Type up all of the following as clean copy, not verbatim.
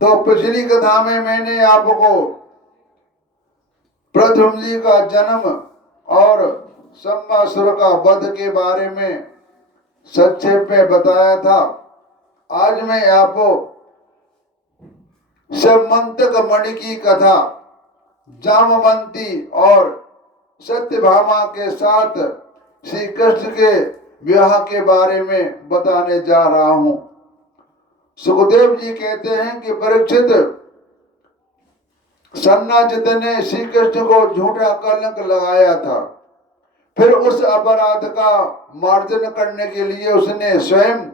तो पिछली कथा में मैंने आपको प्रद्युम्न जी का जन्म और शंबासुर का वध के बारे में संक्षेप में बताया था। आज मैं आपको समंतक मणि की कथा जामवंती और सत्यभामा के साथ श्री कृष्ण के विवाह के बारे में बताने जा रहा हूं। सुखदेव जी कहते हैं कि परीक्षित, सन्नाजित ने श्री कृष्ण को झूठा कलंक लगाया था। फिर उस अपराध का मार्जन करने के लिए उसने स्वयं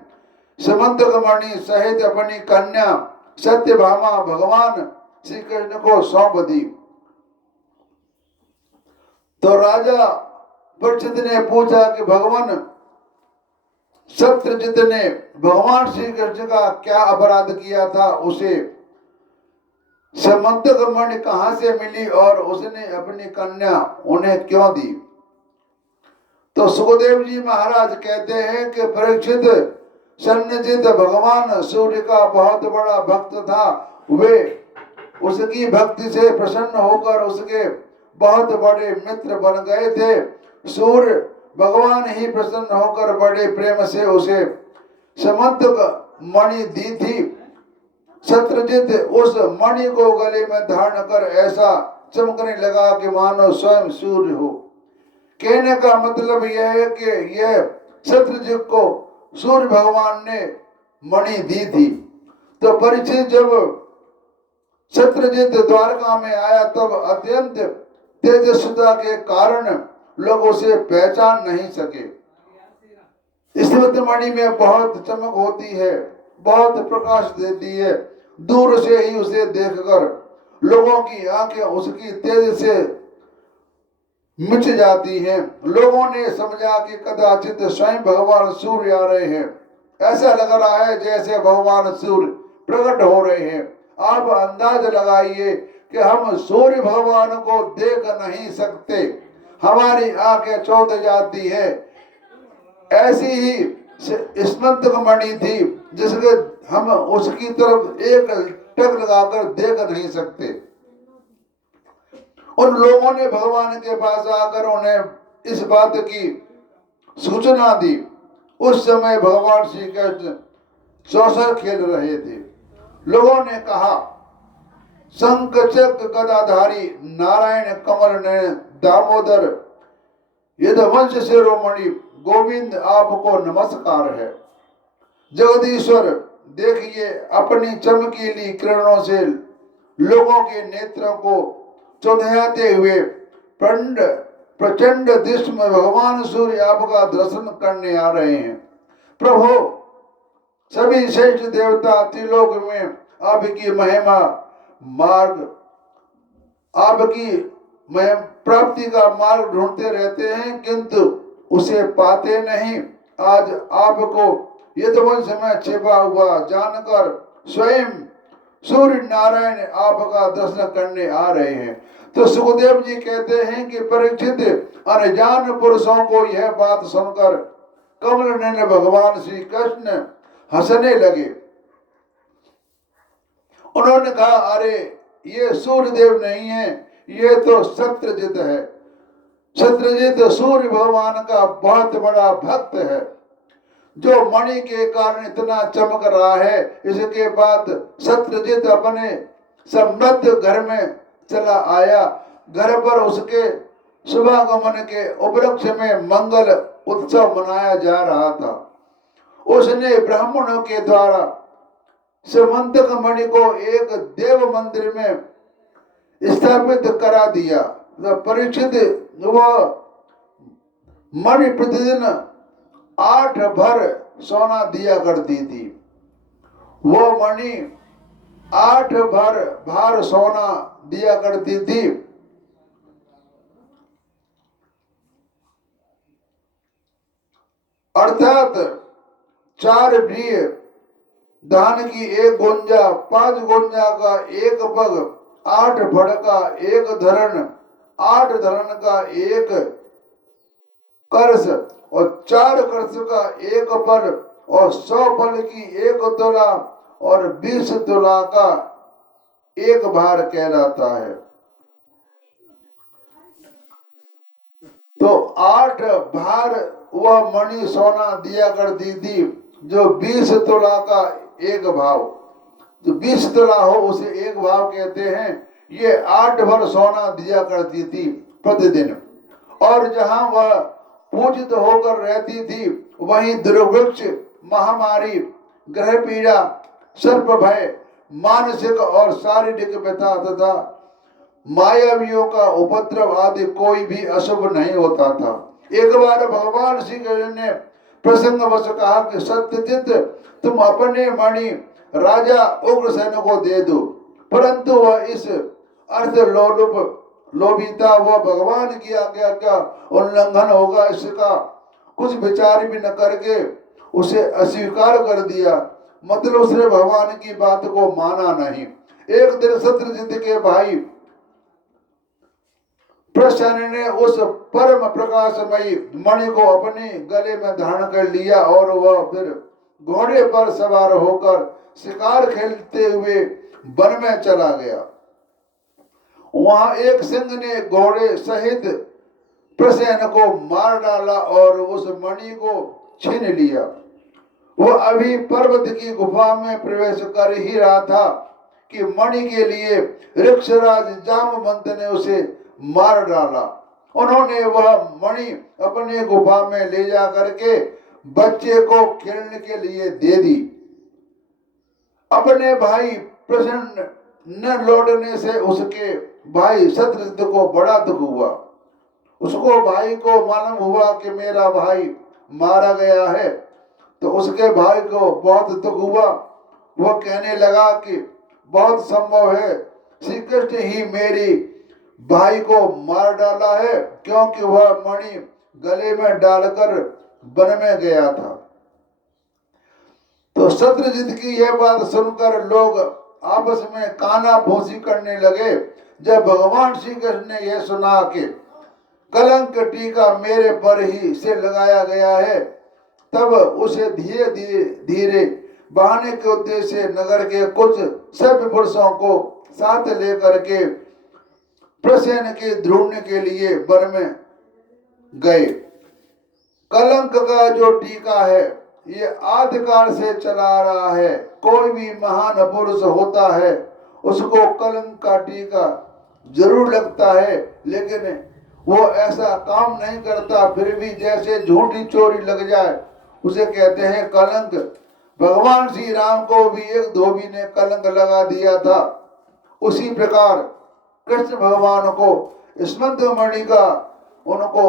समंतक मणि सहित अपनी कन्या सत्यभामा भगवान श्री कृष्ण को सौंप दी। तो राजा परीक्षित ने पूछा कि भगवान सत्यजित ने भगवान श्री कृष्ण का क्या अपराध किया था, उसे समंतक मणि कहां से मिली और उसने अपनी कन्या उन्हें क्यों दी। तो सुखदेव जी महाराज कहते हैं कि परीक्षित, सन्नजित भगवान सूर्य का बहुत बड़ा भक्त था। वे उसकी भक्ति से प्रसन्न होकर उसके बहुत बड़े मित्र बन गए थे। सूर्य भगवान ही प्रसन्न होकर बड़े प्रेम से उसे समंतक मणि दी थी। सत्यजित उस मणि को गले में धारण कर ऐसा चमकने लगा कि मानो स्वयं सूर्य हो। कहने का मतलब यह है कि यह सत्यजित को सूर्य भगवान ने मणि दी थी। तो परीक्षित जब सत्यजित द्वारका में आया तब अत्यंत तेजस्विता के कारण लोग उसे पहचान नहीं सके। स्मृति मणि में बहुत चमक होती है, बहुत प्रकाश देती है। दूर से ही उसे देखकर लोगों की आंखें उसकी तेज से मिच जाती हैं। लोगों ने समझा कि कदाचित स्वयं भगवान सूर्य आ रहे हैं। ऐसा लग रहा है जैसे भगवान सूर्य प्रकट हो रहे हैं। आप अंदाज लगाइए कि हम सूर्य भगवान को देख नहीं सकते, हमारी आंखें चौंध जाती है। ऐसी ही स्मंतक मणि थी जिसके हम उसकी तरफ एक टक लगाकर देख नहीं सकते। उन लोगों ने भगवान के पास आकर उन्हें इस बात की सूचना दी। उस समय भगवान श्री कृष्ण चौसर खेल रहे थे। लोगों ने कहा, शंख चक्र गदाधारी नारायण कमल ने दामोदर यदुवंश शिरोमणि गोविंद आपको नमस्कार है। जगदीश्वर देखिए, अपनी चमकीली किरणों से लोगों के नेत्रों को चौंधियाते हुए प्रचंड दृष्टि में भगवान सूर्य आपका दर्शन करने आ रहे हैं। प्रभु, सभी श्रेष्ठ देवता त्रिलोक में आपकी महिमा मार्ग, आपकी प्राप्ति का मार्ग ढूंढते रहते हैं, किंतु उसे पाते नहीं। आज आपको यदुवंश में छिपा हुआ जानकर स्वयं सूर्य नारायण आपका दर्शन करने आ रहे हैं। तो सुखदेव जी कहते हैं कि परीक्षित, अनजान पुरुषों को यह बात सुनकर कमल नयन भगवान श्री कृष्ण हंसने लगे। उन्होंने कहा, अरे ये सूर्यदेव नहीं है, ये तो सत्यजित है। सत्यजित सूर्य भगवान का बहुत बड़ा भक्त है, जो मणि के कारण इतना चमक रहा है। इसके बाद सत्यजित अपने समृद्ध घर में चला आया। घर पर उसके शुभागमन के उपलक्ष्य में मंगल उत्सव मनाया जा रहा था। उसने ब्राह्मणों के द्वारा समंतक मणि को एक देव मंदिर में स्थापित करा दिया। परीक्षित वह मणि प्रतिदिन 8 भर सोना दिया करती थी। वो मणि 8 भर भार सोना दिया करती थी। अर्थात 4 प्रिय धान की 1 गोंजा, 5 गोंजा का 1 पग, 8 भड़ का 1 धरण, 8 धरण का 1 कर्ष और 4 कर्ष का 1 पल और 100 पल की 1 तुला और 20 तुला का एक भार कहलाता है। तो 8 भार वह मणि सोना दिया करती थी, जो 20 तोला का एक भाव, जो 20 तोला हो उसे एक भाव कहते हैं। ये 8 भर सोना दिया करती थी प्रतिदिन। और जहां वह पूजित होकर रहती थी, वहीं दुर्भिक्ष, महामारी, ग्रह पीड़ा, सर्प भय, मानसिक और शारीरिक व्यथा तथा मायावियों का उपद्रव आदि कोई भी अशुभ नहीं होता था। एक बार भगवान श्री कृष्ण ने प्रसंगवश कहा कि सत्यजित, तुम अपने मणि राजा उग्रसेन को दे दो। परंतु वह इस अर्थ लोभिता, वह भगवान की आज्ञा का उल्लंघन होगा इसका कुछ विचार भी न करके उसे अस्वीकार कर दिया। मतलब उसने भगवान की बात को माना नहीं। एक दिन सत्यजित के भाई प्रसन्न ने उस परम प्रकाशमयी मणि को अपने गले में धारण कर लिया और वह फिर घोड़े पर सवार होकर शिकार खेलते हुए वन में चला गया। वहां एक सिंह ने घोड़े सहित प्रसेन को मार डाला और उस मणि को छीन लिया। वह अभी पर्वत की गुफा में प्रवेश कर ही रहा था कि मणि के लिए ऋक्षराज जामवंत ने उसे मार डाला। उन्होंने वह मणि अपने गुफा में ले जा करके बच्चे को खेलने के लिए दे दी। अपने भाई प्रसन्न न लौटने से उसके भाई सत्यजित को बड़ा दुख हुआ। उसको भाई को मालूम हुआ कि मेरा भाई मारा गया है, तो उसके भाई को बहुत दुख हुआ। वह कहने लगा कि बहुत संभव है श्री कृष्ण ही मेरी भाई को मार डाला है, क्योंकि वह मणि गले में डालकर वन में गया था। तो सत्यजित की यह बात सुनकर लोग आपस में काना फूसी करने लगे। जब भगवान श्री कृष्ण ने यह सुना कि कलंक टीका मेरे पर ही से लगाया गया है, तब उसे धीरे धीरे बहाने के उद्देश्य से नगर के कुछ सभ्य पुरुषों को साथ लेकर के प्रसेन के ढूंढने के लिए वन में गए। कलंक का जो टीका है ये आदिकाल से चला रहा है। कोई भी महान पुरुष होता है उसको कलंक का टीका जरूर लगता है, लेकिन वो ऐसा काम नहीं करता। फिर भी जैसे झूठी चोरी लग जाए उसे कहते हैं कलंक। भगवान श्री राम को भी एक धोबी ने कलंक लगा दिया था। उसी प्रकार कृष्ण भगवान को स्मंत मणि का उनको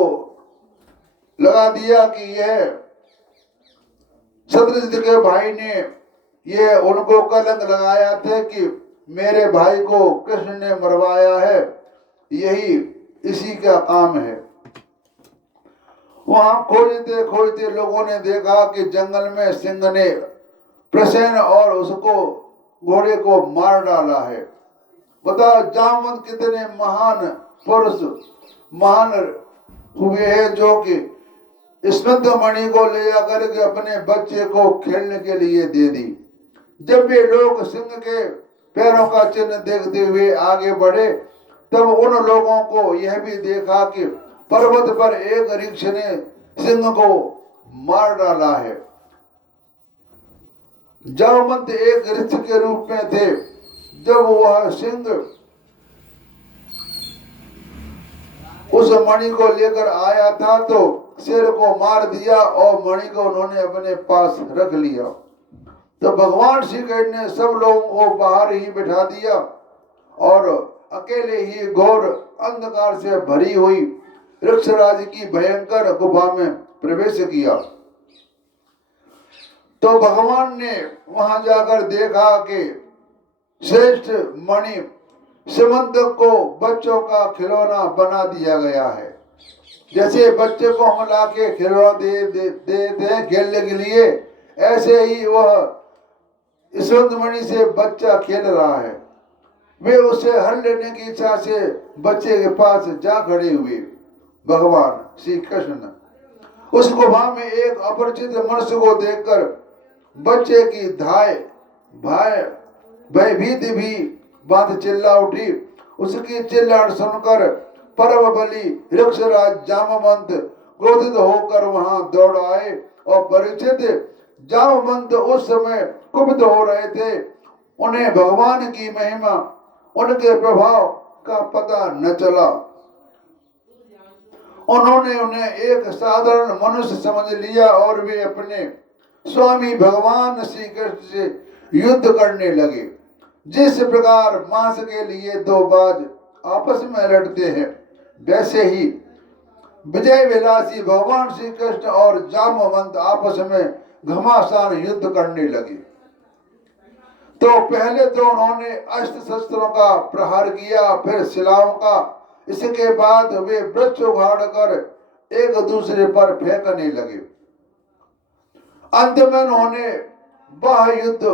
लगा दिया कि यह सत्यजित के भाई ने यह उनको कलंक लगाया था कि मेरे भाई को कृष्ण ने मरवाया है, यही इसी का काम है। वहां खोजते खोजते लोगों ने देखा कि जंगल में सिंह ने प्रसेन और उसको घोड़े को मार डाला है। बताओ जामवंत कितने महान पुरुष महान हुए हैं, जो कि स्मंत मणि को ले जाकर के अपने बच्चे को खेलने के लिए दे दी। जब वे लोग सिंह के पैरों का चिन्ह देखते हुए आगे बढ़े, तब उन लोगों को यह भी देखा कि पर्वत पर एक ऋक्ष ने सिंह को मार डाला है। जामवंत एक ऋक्ष के रूप में थे। जब वह सिंह उस मणि को लेकर आया था तो शेर को मार दिया और मणि को उन्होंने अपने पास रख लिया। तो भगवान श्री कृष्ण ने सब लोगों को बाहर ही बिठा दिया और अकेले ही घोर अंधकार से भरी हुई ऋक्षराज की भयंकर गुफा में प्रवेश किया। तो भगवान ने वहां जाकर देखा कि श्रेष्ठ मणि सिमंतक को बच्चों का खिलौना बना दिया गया है। जैसे बच्चे को हम ला के खिलौना देते हैं खेलने के लिए, ऐसे ही वह स्मंत मणि से बच्चा खेल रहा है। वे उसे हर लेने की इच्छा से बच्चे के पास जा खड़े हुए। भगवान श्री कृष्ण उस गुफा में एक अपरिचित मनुष्य को देखकर बच्चे की धाय भयभीत भी बात चिल्ला उठी। उसकी चिल्लाहट सुनकर परम बलि वृक्षराज जामवंत क्रोधित होकर वहां दौड़ आए और परीक्षित जामवंत उस समय कुपित हो रहे थे। उन्हें भगवान की महिमा, उनके प्रभाव का पता न चला। उन्होंने उन्हें एक साधारण मनुष्य समझ लिया और वे अपने स्वामी भगवान श्री कृष्ण से युद्ध करने लगे। जिस प्रकार मांस के लिए दो बाज आपस में लड़ते हैं, वैसे ही विजय विलासी भगवान श्री कृष्ण और जामवंत आपस में घमासान युद्ध करने लगे। तो पहले तो उन्होंने अस्त्र शस्त्रों का प्रहार किया, फिर शिलाओं का। इसके बाद वे वृक्ष उखाड़ कर एक दूसरे पर फेंकने लगे। अंत में उन्होंने बाह्य युद्ध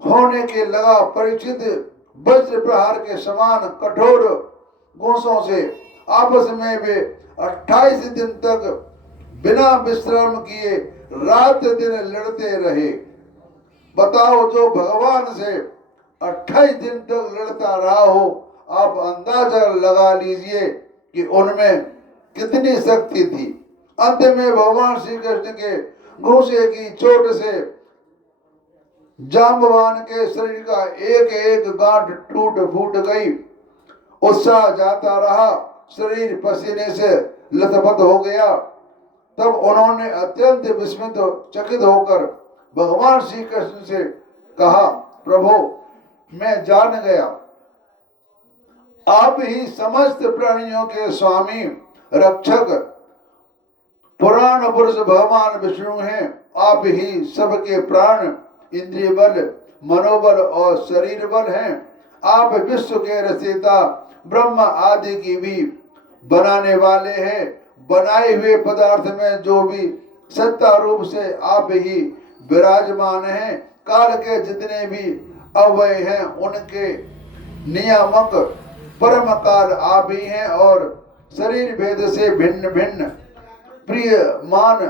होने के लगा परीक्षित वज्र प्रहार के समान कठोर घूंसों से आपस में वे 28 दिन तक बिना विश्राम किए रात दिन लड़ते रहे। बताओ, जो भगवान से 28 दिन तक लड़ता रहा हो, आप अंदाजा लगा लीजिए कि उनमें कितनी शक्ति थी। अंत में भगवान श्री कृष्ण के घूंसे की चोट से जांबवान के शरीर का एक एक गांठ टूट फूट गई। उत्साह जाता रहा, शरीर पसीने से लथपथ हो गया। तब उन्होंने अत्यंत विस्मित चकित होकर भगवान श्री कृष्ण से कहा, प्रभु, मैं जान गया, आप ही समस्त प्राणियों के स्वामी, रक्षक, पुराण पुरुष भगवान विष्णु हैं। आप ही सबके प्राण, इंद्रिय बल, मनोबल और शरीर बल हैं। आप विश्व के रचयिता, ब्रह्म आदि की भी बनाने वाले हैं। बनाए हुए पदार्थ में जो भी सत्ता रूप से आप ही विराजमान हैं। काल के जितने भी अव्यय हैं, उनके नियामक परम काल आप ही हैं और शरीर भेद से भिन्न भिन्न प्रिय मान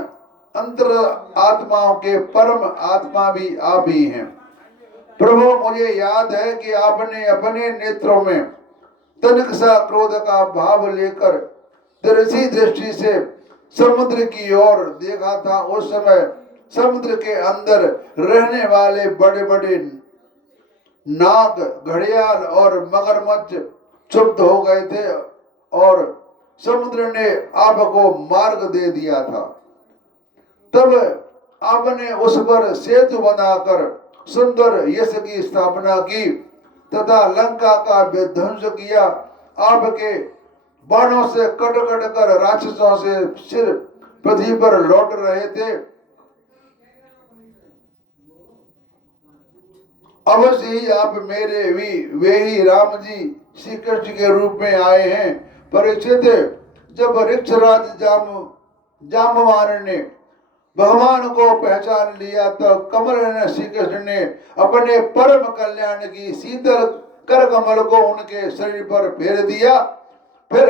अंतर आत्माओं के परम आत्मा भी आप ही हैं। प्रभु, मुझे याद है कि आपने अपने नेत्रों में तनिक सा क्रोध का भाव लेकर तिरछी दृष्टि से समुद्र की ओर देखा था। उस समय समुद्र के अंदर रहने वाले बड़े बड़े नाग, घड़ियाल और मगरमच्छ चुप हो गए थे और समुद्र ने आपको मार्ग दे दिया था। तब आपने उस पर सेतु बनाकर सुंदर यश की स्थापना की तथा लंका का विध्वंस किया। आपके बाणों से कट कट कर राक्षसों से सिर पृथ्वी पर लौट रहे थे। अवश्य ही आप मेरे वे ही राम जी श्री कृष्ण के रूप में आए हैं। परीक्षित, जब वृक्षराज जामवान ने भगवान को पहचान लिया तो कमल श्री कृष्ण ने अपने परम कल्याण की शीतल कर कमल को उनके शरीर पर फेर दिया। फिर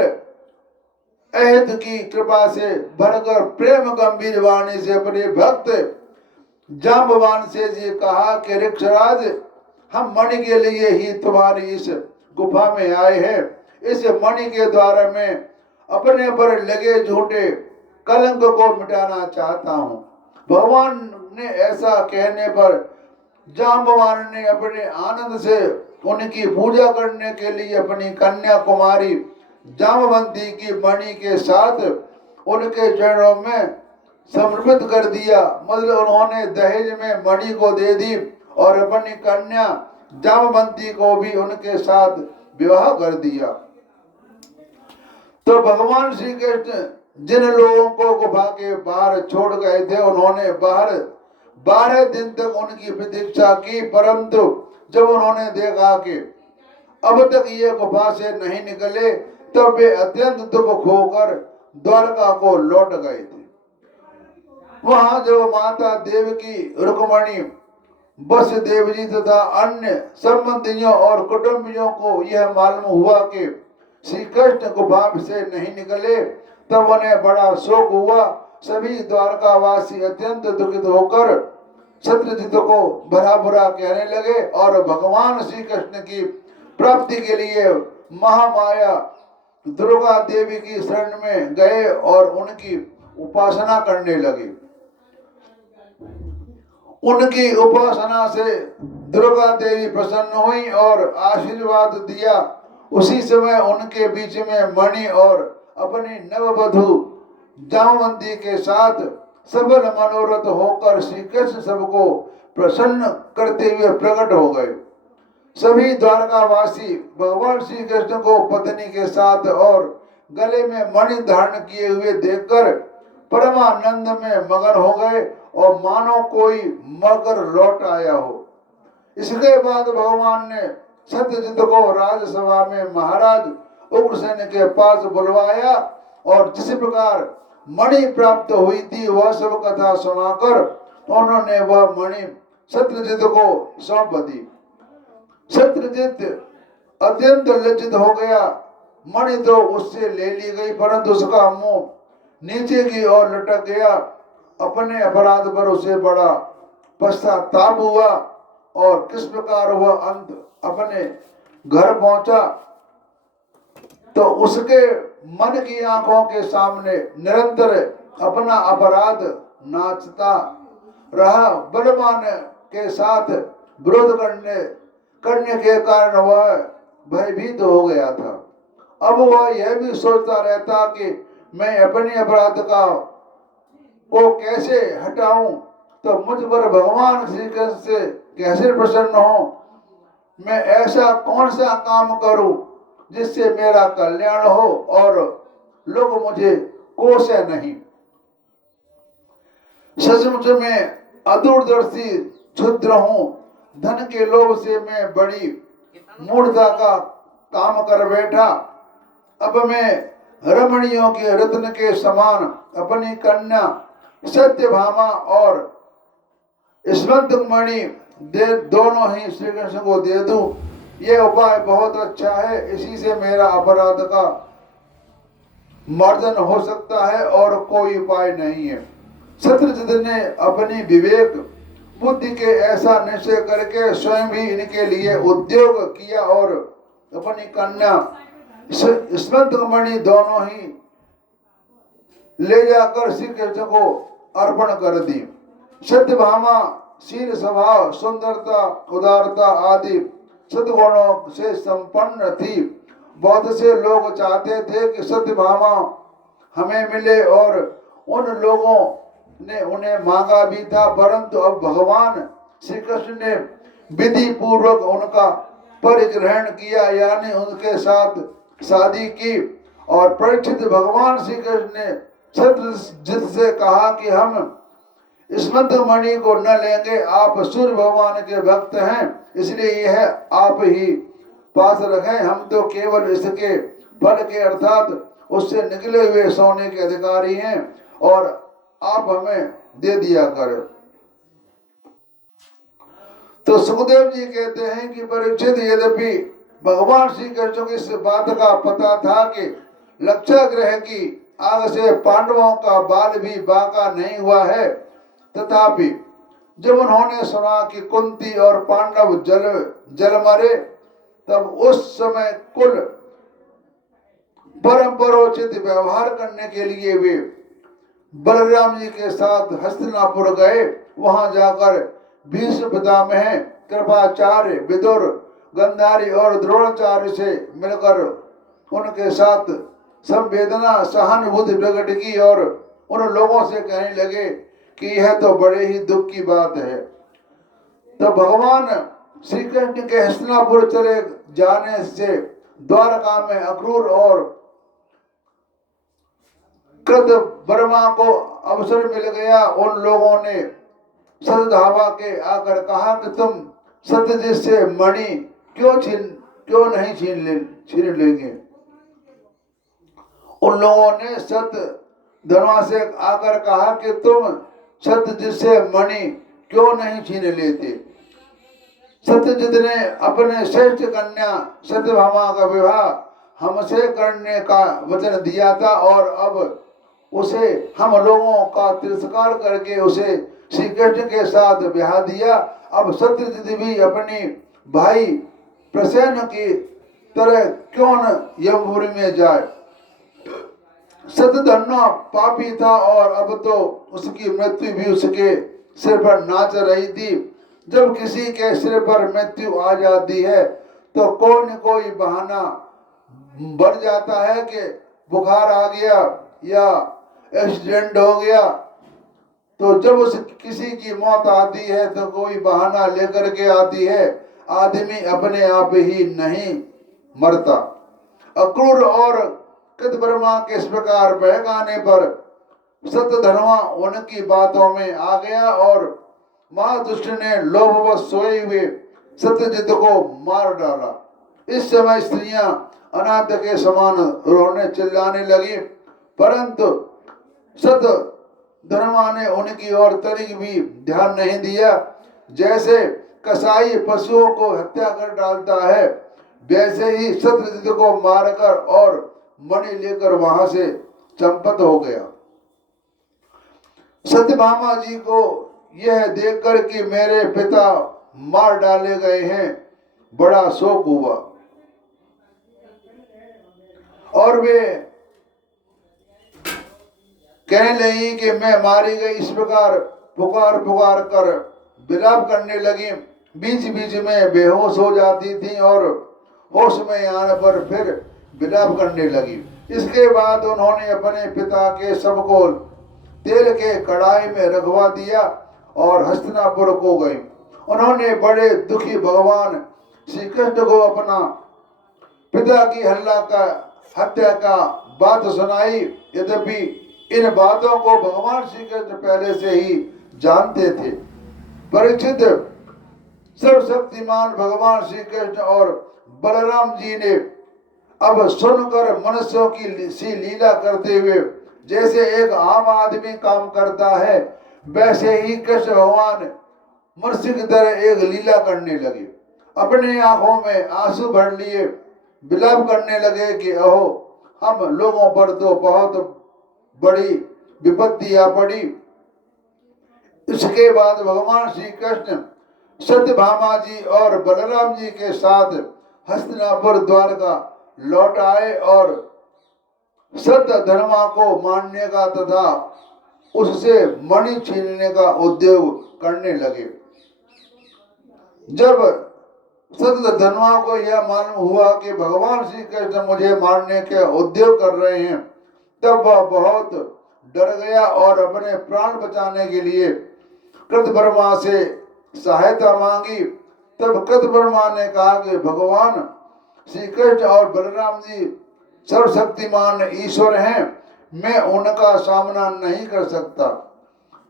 अहित की कृपा से भरकर प्रेम गंभीर वाणी से अपने भक्त जांबवान से जी कहा कि वृक्षराज, हम मणि के लिए ही तुम्हारी इस गुफा में आए हैं। इस मणि के द्वारा मैं अपने पर लगे झूठे कलंक को मिटाना चाहता हूँ। भगवान ने ऐसा कहने पर जांबवान ने अपने आनंद से उनकी पूजा करने के लिए अपनी कन्या कुमारी जामवंती की मणि के साथ उनके चरणों में समर्पित कर दिया। मतलब उन्होंने दहेज में मणि को दे दी और अपनी कन्या जामवंती को भी उनके साथ विवाह कर दिया। तो भगवान श्री कृष्ण जिन लोगों को गुफा के बाहर छोड़ गए थे, उन्होंने बाहर 12 दिन तक उनकी प्रतीक्षा की, परंतु जब उन्होंने देखा कि अब तक ये गुफा से नहीं निकले, तब वे अत्यंत दुख खोकर द्वारका को लौट गए थे। वहां जब माता देवकी, रुक्मणी, वसुदेव जी तथा अन्य संबंधियों और कुटुंबियों को यह मालूम हुआ कि श्री कृष्ण गुफा से नहीं निकले, तब उन्हें बड़ा शोक हुआ। सभी द्वारकावासी अत्यंत दुखित होकर सत्यजित को भला बुरा कहने लगे और भगवान श्री कृष्ण की प्राप्ति के लिए महामाया दुर्गा देवी की शरण में गए और उनकी उपासना करने लगे। उनकी उपासना से दुर्गा देवी प्रसन्न हुई और आशीर्वाद दिया। उसी समय उनके बीच में मणि और अपनी नववधू जामवंती के साथ सबल मनोरथ होकर श्री कृष्ण सबको प्रसन्न करते हुए प्रकट हो गए। सभी द्वारकावासी भगवान श्री कृष्ण को पत्नी के साथ और गले में मणि धारण किए हुए देखकर परमानंद में मगन हो गए और मानो कोई मरकर लौट आया हो। इसके बाद भगवान ने सत्यजित को राजसभा में महाराज उग्रसेन के पास बुलवाया और जिस प्रकार मणि प्राप्त हुई थी वह सब कथा सुनाकर उन्होंने वह मणि सत्यजित को सौंप दी। सत्यजित अत्यंत लज्जित हो गया। मणि तो उससे ले ली गई परंतु उसका मुंह नीचे की ओर लटक गया। अपने अपराध पर उसे बड़ा पश्चाताप हुआ और किस प्रकार वह अंत अपने घर पहुंचा तो उसके मन की आंखों के सामने निरंतर अपना अपराध नाचता रहा। बलवान के साथ विरोध करने के कारण वह भयभीत हो गया था। अब वह यह भी सोचता रहता कि मैं अपने अपराध को कैसे हटाऊं तो मुझ पर भगवान श्री कृष्ण से कैसे प्रसन्न हो। मैं ऐसा कौन सा काम करूं जिससे मेरा कल्याण हो और लोग मुझे कोसे नहीं। सचमुच मैं अदूरदर्शी क्षुद्र हूं। धन के लोभ से मैं बड़ी मूर्खता का काम कर बैठा। अब मैं रमणियों के रत्न के समान अपनी कन्या सत्यभामा और स्मंतमणि दोनों ही श्री कृष्ण को दे दूं। यह उपाय बहुत अच्छा है। इसी से मेरा अपराध का मर्दन हो सकता है और कोई उपाय नहीं है। सत्यजित ने अपनी विवेक बुद्धि के ऐसा निश्चय करके स्वयं भी इनके लिए उद्योग किया और अपनी कन्या स्मंतमणि दोनों ही ले जाकर श्री कृष्ण को अर्पण कर दी। सत्यभामा शील स्वभाव सुंदरता उदारता आदि सद्गुणों से संपन्न थी। बहुत से लोग चाहते थे कि सत्यभामा हमें मिले और उन लोगों ने उन्हें मांगा भी था परंतु अब भगवान श्री कृष्ण ने विधि पूर्वक उनका परिग्रहण किया यानी उनके साथ शादी की। और परीक्षित भगवान श्री कृष्ण ने सत्यजित से कहा कि हम स्मंतमणि को न लेंगे। आप सूर्य भगवान के भक्त हैं इसलिए यह आप ही पास रखें। हम तो केवल इसके फल के अर्थात उससे निकले हुए सोने के अधिकारी हैं और आप हमें दे दिया करें। तो सुखदेव जी कहते हैं कि परीक्षित यद्यपि भगवान श्री कृष्ण को इस बात का पता था कि लक्षागृह की आग से पांडवों का बाल भी बांका नहीं हुआ है तथापि जब उन्होंने सुना कि कुंती और पांडव जल मरे तब उस समय कुल परंपरोचित व्यवहार करने के लिए वे बलराम जी के साथ हस्तिनापुर गए। वहां जाकर भीष्म पितामह कृपाचार्य विदुर गंधारी और द्रोणाचार्य से मिलकर उनके साथ संवेदना सहानुभूति प्रकट की और उन लोगों से कहने लगे कि यह तो बड़े ही दुख की बात है। तो भगवान श्री कृष्ण के हस्तिनापुर चले जाने से द्वारका में अक्रूर और कृत वर्मा को अवसर मिल गया। उन लोगों ने सद्धावा के आकर कहा कि तुम सत्यजित से मणि क्यों नहीं छीन लेंगे। उन लोगों ने सत्यधर्मा से आकर कहा कि तुम सत्यजित से मणि क्यों नहीं छीन लेते। सत्यजित ने अपने श्रेष्ठ कन्या सत्यभामा का विवाह हमसे करने का वचन दिया था और अब उसे हम लोगों का तिरस्कार करके उसे श्री कृष्ण के साथ ब्याह दिया। अब सत्यजित भी अपनी भाई प्रसेन की तरह क्यों न यमपुरी में जाए। सतधन्वा पापी था और अब तो उसकी मृत्यु भी उसके सिर पर नाच रही थी। जब किसी के सिर पर मृत्यु आ जाती है तो कोई न कोई बहाना बढ़ जाता है कि बुखार आ गया या एक्सीडेंट हो गया। तो जब उस किसी की मौत आती है तो कोई बहाना लेकर के आती है, आदमी अपने आप ही नहीं मरता। अक्रूर और कृतवर्मा के इस प्रकार बहकाने पर सतधन्वा उनकी बातों में आ गया और महादुष्ट ने लोभवश सोए हुए सत्यजित को मार डाला। इस समय स्त्रियां अनाथ के समान रोने चिल्लाने लगी, परंतु सतधन्वा ने उनकी ओर तनिक भी ध्यान नहीं दिया। जैसे कसाई पशुओं को हत्या कर डालता है, वैसे ही सत्यजित को मारकर और मणि लेकर वहां से चंपत हो गया। सत्यभामा जी को यह देखकर कि मेरे पिता मार डाले गए हैं, बड़ा शोक हुआ और वे कहने लगी कि मैं मारी गई। इस प्रकार पुकार पुकार कर विलाप करने लगी। बीच बीच में बेहोश हो जाती थी और होश में आने पर फिर विलाप करने लगी। इसके बाद उन्होंने अपने पिता के शव को तेल के कढ़ाई में रखवा दिया और हस्तिनापुर को गई। उन्होंने बड़े दुखी भगवान श्री कृष्ण को अपना पिता की हत्या का बात सुनाई। यद्यपि इन बातों को भगवान श्री कृष्ण पहले से ही जानते थे। परीक्षित सर्वशक्तिमान भगवान श्री कृष्ण और बलराम जी ने अब सुनकर मनुष्यों की सी लीला करते हुए जैसे एक आम आदमी काम करता है, वैसे ही कृष्ण भगवान मनुष्य की तरह एक लीला करने लगे। अपनी आंखों में आंसू भर लिए विलाप करने लगे कि अहो, हम लोगों पर तो बहुत बड़ी विपत्ति आ पड़ी। इसके बाद भगवान श्री कृष्ण सत्यभामा जी और बलराम जी के साथ हस्तिनापुर द्वारका लौट आए और सत्यधन्वा को मारने का तथा उससे मणि छीनने का उद्योग करने लगे। जब सत्यधन्वा को यह मालूम हुआ कि भगवान श्री कृष्ण मुझे मारने के उद्योग कर रहे हैं, तब वह बहुत डर गया और अपने प्राण बचाने के लिए कृतवर्मा से सहायता मांगी। तब कृतवर्मा ने कहा कि भगवान श्री कृष्ण और बलराम जी सर्वशक्तिमान ईश्वर हैं, मैं उनका सामना नहीं कर सकता।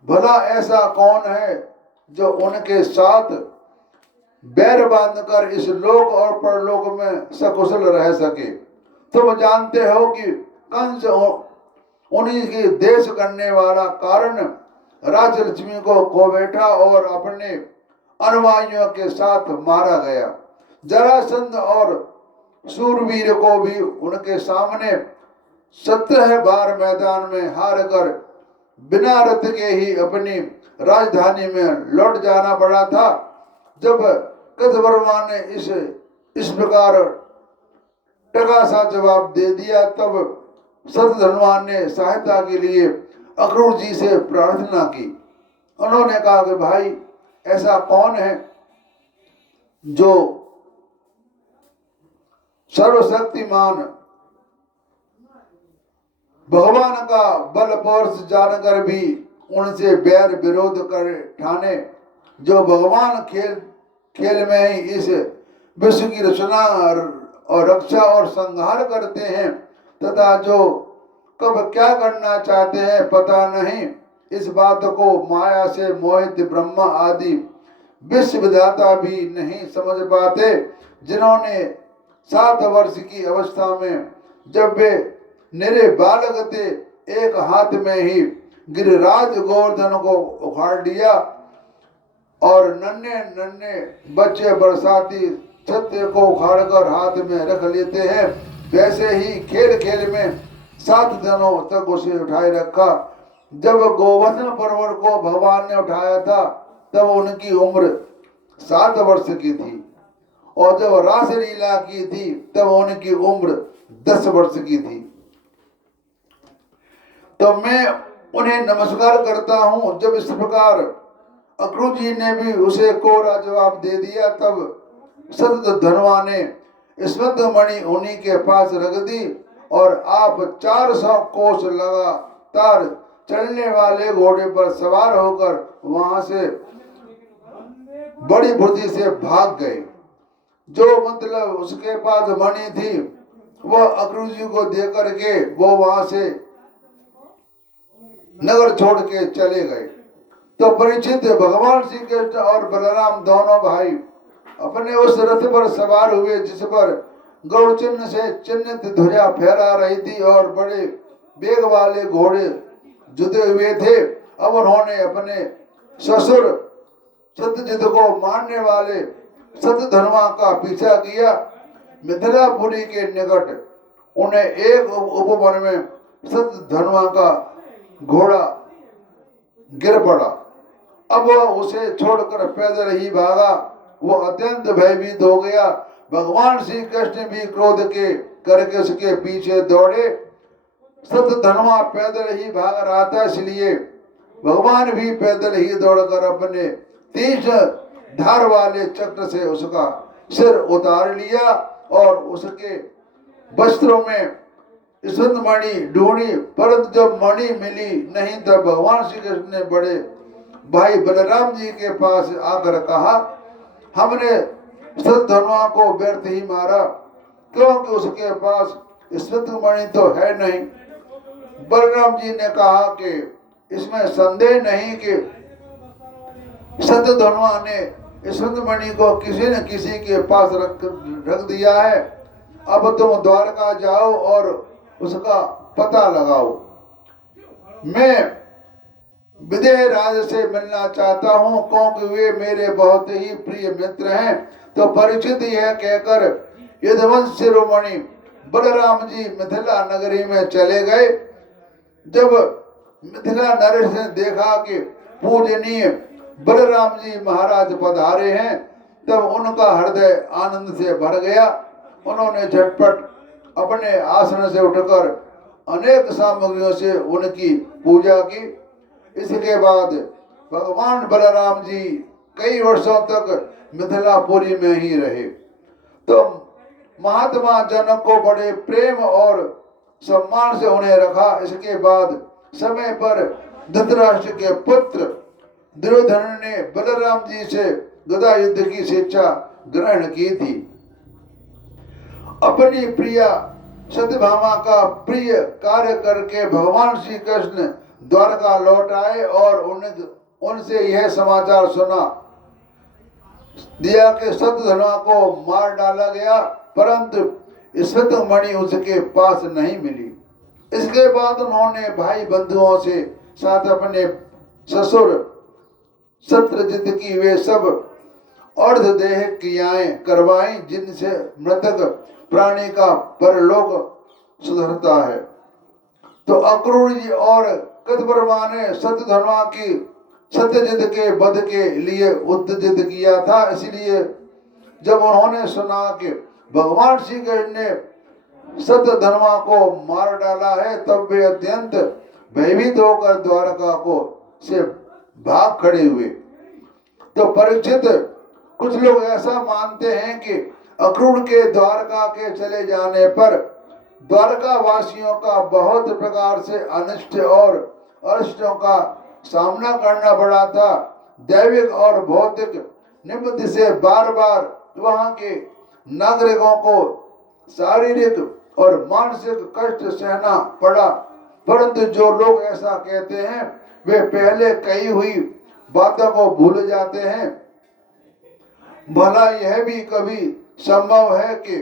भला ऐसा कौन है जो उनके साथ बैर बांधकर इस लोक और परलोक में सकुशल रह सके। तुम जानते हो कि कंस उन्हीं की देश करने वाला कारण राजलक्ष्मी को खो बैठा और अपने अनुयायियों के साथ मारा गया। जरासंध और सूरवीर को भी उनके सामने 17 बार मैदान में हार कर बिना रथ के ही अपनी राजधानी में लौट जाना पड़ा था। जब कृतवर्मा ने इस प्रकार टका सा जवाब दे दिया, तब सत्यधन्वा ने सहायता के लिए अक्रूर जी से प्रार्थना की। उन्होंने कहा कि भाई, ऐसा कौन है जो सर्वशक्तिमान भगवान का बल पौरुष जानकर भी उनसे बैर विरोध कर ठाने, जो भगवान खेल में ही इस विश्व की रचना और रक्षा और संहार करते हैं तथा जो कब क्या करना चाहते हैं पता नहीं। इस बात को माया से मोहित ब्रह्मा आदि विश्व विधाता भी नहीं समझ पाते, जिन्होंने 7 वर्ष की अवस्था में जब वे निरे बालक थे, एक हाथ में ही गिरिराज गोवर्धन को उखाड़ दिया और नन्हे नन्हे बच्चे बरसाती सत्य को उखाड़कर हाथ में रख लेते हैं, वैसे ही खेल खेल में 7 दिनों तक उसे उठाए रखा। जब गोवर्धन पर्वत को भगवान ने उठाया था तब उनकी उम्र 7 वर्ष की थी, और जब रास लीला की थी तब उनकी उम्र 10 वर्ष की थी। तो मैं उन्हें नमस्कार करता हूं। जब इस प्रकार अक्रूर जी ने भी उसे कोरा जवाब दे दिया, तब शतधन्वा ने स्मृत मणि उन्हीं के पास रख दी, और आप 400 कोस लगातार चलने वाले घोड़े पर सवार होकर वहां से बड़ी फुर्ती से भाग गए। जो मतलब उसके पास मणि थी वह अक्रूर जी को दे करके वो वहां से नगर छोड़ के चले गए। तो परीक्षित भगवान श्री कृष्ण और बलराम दोनों भाई अपने उस रथ पर सवार हुए जिस पर गौड़ चिन्ह से चिन्हित ध्वजा फहरा रही थी, और बड़े वेग वाले घोड़े जुते हुए थे। अब उन्होंने अपने ससुर सत्यजित को मारने वाले शतधन्वा का पीछा किया। मिथिलापुरी के निकट उन्हें एक उपवन में शतधन्वा का घोड़ा गिर पड़ा। अब वह उसे छोड़कर पैदल ही भागा। वो अत्यंत भयभीत हो गया। भगवान श्री कृष्ण भी क्रोध के करके उसके पीछे दौड़े। शतधन्वा पैदल ही भाग रहा था, इसलिए भगवान भी पैदल ही दौड़कर अपने तीक्ष्ण धार वाले चक्र से उसका सिर उतार लिया, और उसके वस्त्रों में स्मृत मणि ढूंढी, परंतु जब मणि मिली नहीं तब भगवान श्री कृष्ण ने बड़े भाई बलराम जी के पास आकर कहा, हमने शतधन्वा को व्यर्थ ही मारा, क्योंकि उसके पास स्मृत मणि तो है नहीं। बलराम जी ने कहा कि इसमें संदेह नहीं कि शतधन्वा ने स्मृत मणि को किसी न किसी के पास रख दिया है। अब तुम द्वारका जाओ और उसका पता लगाओ। मैं विदेह राज से मिलना चाहता हूं, क्योंकि वे मेरे बहुत ही प्रिय मित्र हैं। तो परीक्षित यह कहकर यदुवंश शिरोमणि बलराम जी मिथिला नगरी में चले गए। जब मिथिला नरेश ने देखा कि पूजनीय बलराम जी महाराज पधारे हैं, तब उनका हृदय आनंद से भर गया। उन्होंने झटपट अपने आसन से उठकर अनेक सामग्रियों से उनकी पूजा की। इसके बाद भगवान बलराम जी कई वर्षों तक मिथिलापुरी में ही रहे। तो महात्मा जनक को बड़े प्रेम और सम्मान से उन्हें रखा। इसके बाद समय पर धृतराष्ट्र के पुत्र दुर्योधन ने बलराम जी से गदा युद्ध की शिक्षा ग्रहण की थी। अपनी प्रिया सत्यभामा का प्रिय कार्य करके भगवान श्री कृष्ण द्वारका लौट आए, और उनसे यह समाचार सुना दिया कि शतधन्वा को मार डाला गया, परंतु स्मृत मणि उसके पास नहीं मिली। इसके बाद उन्होंने भाई बंधुओं से साथ अपने ससुर शत्रुजित की वे सब अर्धदेह क्रियाएं करवाई, जिनसे मृतक प्राणी का परलोक सुधरता है। तो अक्रूर जी और कृतवर्मा ने शतधन्वा की सत्यजित के वध के लिए उत्तेजित किया था। इसलिए जब उन्होंने सुना कि भगवान श्री कृष्ण ने शतधन्वा को मार डाला है, तब वे अत्यंत भयभीत होकर द्वारका को से भाग खड़े हुए। तो परीक्षित, कुछ लोग ऐसा मानते हैं कि अक्रूर के द्वारका के चले जाने पर द्वारका वासियों का बहुत प्रकार से अनिष्ट और अरिष्टों का सामना करना पड़ा था। दैविक और भौतिक निमित्त से बार बार वहां के नागरिकों को शारीरिक और मानसिक कष्ट सहना पड़ा। परंतु जो लोग ऐसा कहते हैं वे पहले कही हुई बातों को भूल जाते हैं। भला यह भी कभी संभव है कि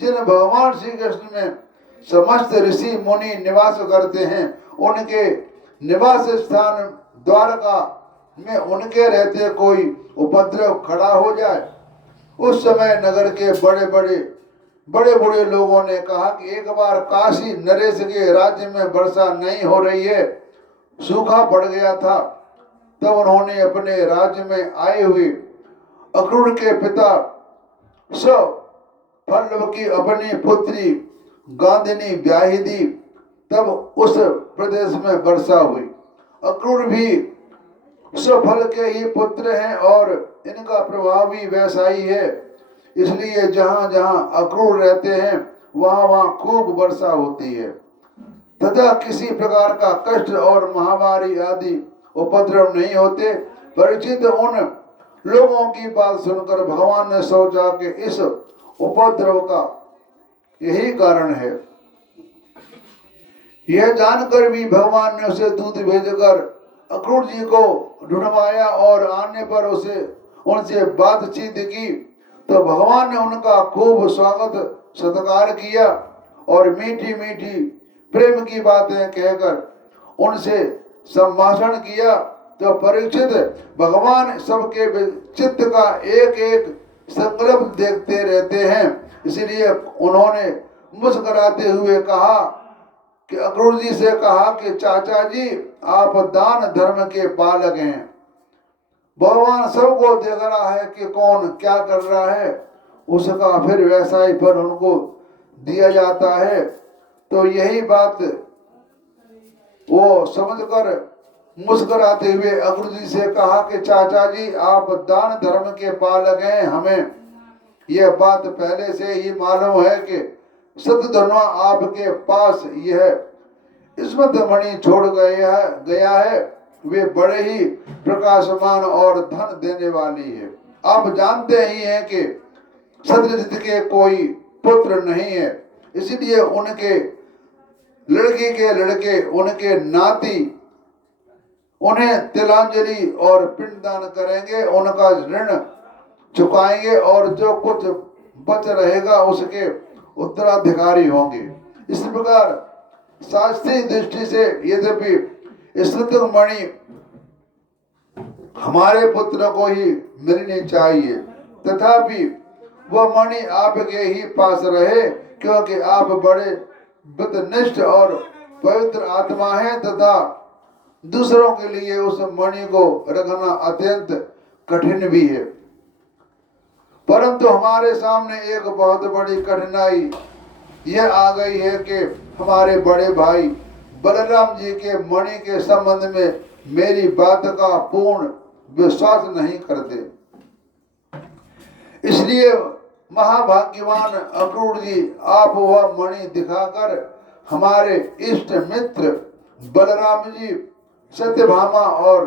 जिन भगवान श्री कृष्ण में समस्त ऋषि मुनि निवास करते हैं, उनके निवास स्थान द्वारका में उनके रहते कोई उपद्रव खड़ा हो जाए। उस समय नगर के बड़े बड़े लोगों ने कहा कि एक बार काशी नरेश के राज्य में वर्षा नहीं हो रही है, सूखा पड़ गया था, तब उन्होंने अपने राज्य में आए हुए अक्रूर के पिता सब पल्लव की अपनी पुत्री गांधिनी ब्याही दी। तब उस प्रदेश में वर्षा हुई। अक्रूर भी सफल के ही पुत्र हैं और इनका प्रभाव भी वैसा ही है, इसलिए जहां जहां अक्रूर रहते हैं वहां वहां खूब वर्षा होती है तथा किसी प्रकार का कष्ट और महामारी आदि उपद्रव नहीं होते। परिचित उन लोगों की बात सुनकर भगवान ने सोचा कि इस उपद्रव का यही कारण है। यह जानकर भी भगवान ने उसे दूत भेजकर अक्रूर जी को ढूंढवाया और आने पर उनसे बातचीत की। तो भगवान ने उनका खूब स्वागत सत्कार किया और मीठी मीठी प्रेम की बातें कहकर उनसे संभाषण किया। तो परीक्षित भगवान सबके चित्त का एक एक संकल्प देखते रहते हैं, इसलिए उन्होंने मुस्कुराते हुए कहा कि अक्रूर जी से कहा कि चाचा जी आप दान धर्म के बालक हैं। भगवान सबको देख रहा है कि कौन क्या कर रहा है, उसका फिर वैसा ही फल उनको दिया जाता है। तो यही बात वो समझकर मुस्कुराते हुए अक्रूर जी से कहा कि चाचा जी आप दान धर्म के पालक हैं, हमें यह बात पहले से ही मालूम है कि सतधनवा आपके पास यह स्मृत मणि छोड़ गया है, वे बड़े ही प्रकाशमान और धन देने वाली है। आप जानते ही हैं कि सत्यजित के कोई पुत्र नहीं है, इसलिए उनके लड़की के लड़के उनके नाती उन्हें तिलांजलि और पिंडदान करेंगे, उनका ऋण चुकाएंगे और जो कुछ बच रहेगा उसके उत्तराधिकारी होंगे। इस प्रकार शास्त्रीय दृष्टि से यद्यपि स्मृत मणि हमारे पुत्र को ही मिलनी चाहिए, तथापि वह मणि आपके ही पास रहे, क्योंकि आप बड़े बुद्धनिष्ठ और पवित्र आत्मा हैं तथा दूसरों के लिए उस मणि को रखना अत्यंत कठिन भी है। परंतु हमारे सामने एक बहुत बड़ी कठिनाई यह आ गई है कि हमारे बड़े भाई बलराम जी के मणि के संबंध में मेरी बात का पूर्ण विश्वास नहीं करते। इसलिए महाभाग्यवान अक्रूर जी आप वह मणि दिखाकर हमारे इष्ट मित्र बलराम जी, सत्यभामा और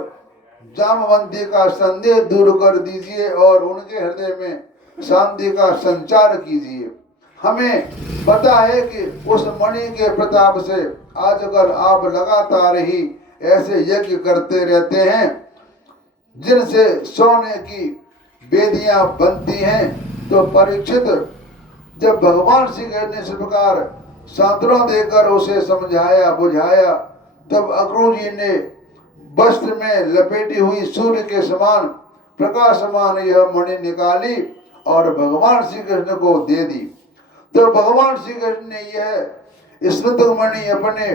जामवंती का संदेह दूर कर दीजिए और उनके हृदय में शांति का संचार कीजिए। हमें पता है कि उस मणि के प्रताप से आजकल आप लगातार ही ऐसे यज्ञ करते रहते हैं जिनसे सोने की वेदियां बनती हैं। तो परीक्षित जब भगवान श्री कृष्ण ने इस प्रकार सांत्वना देकर उसे समझाया बुझाया, तब अक्रूर जी ने वस्त्र में लपेटी हुई सूर्य के समान प्रकाशमान यह मणि निकाली और भगवान श्री कृष्ण को दे दी। तो भगवान श्री कृष्ण ने यह स्मृत मणि अपने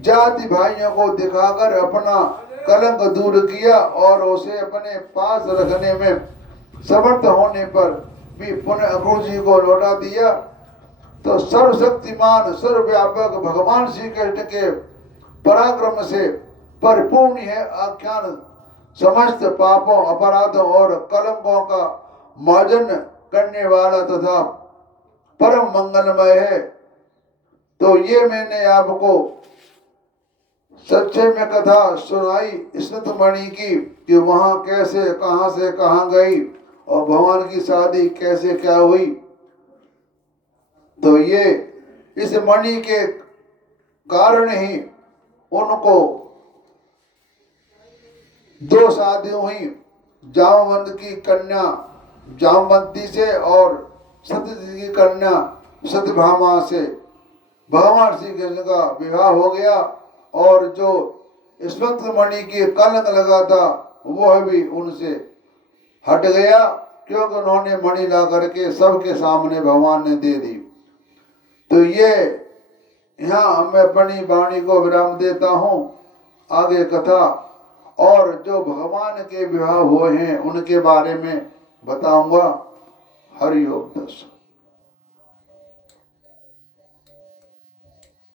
जाति भाइयों को दिखाकर अपना कलंक दूर किया और उसे अपने पास रखने में समर्थ होने पर भी पुनः अक्रूर जी को लौटा दिया। तो सर्वशक्तिमान सर्वव्यापक भगवान श्री कृष्ण के पराक्रम से परिपूर्ण है आख्यान समस्त पापों अपराधों और कलंकों का मार्जन करने वाला तथा परम मंगलमय है। तो ये मैंने आपको सच्चे में कथा सुनाई स्मृत मणि की कि वहां कैसे कहां से कहां गई और भगवान की शादी कैसे क्या हुई। तो ये इस मणि के कारण ही उनको दो शादी हुई, जामवंत की कन्या जामवंती से और सत्यजित की कन्या सत्यभामा से भगवान श्री कृष्ण का विवाह हो गया और जो स्मृत मणि की कलंक लगा था वह भी उनसे हट गया, क्योंकि उन्होंने मणि ला करके सबके सामने भगवान ने दे दी। तो ये यहाँ मैं अपनी वाणी को विराम देता हूँ। आगे कथा और जो भगवान के विवाह हुए हैं उनके बारे में बताऊंगा। हरि ओम दर्शन।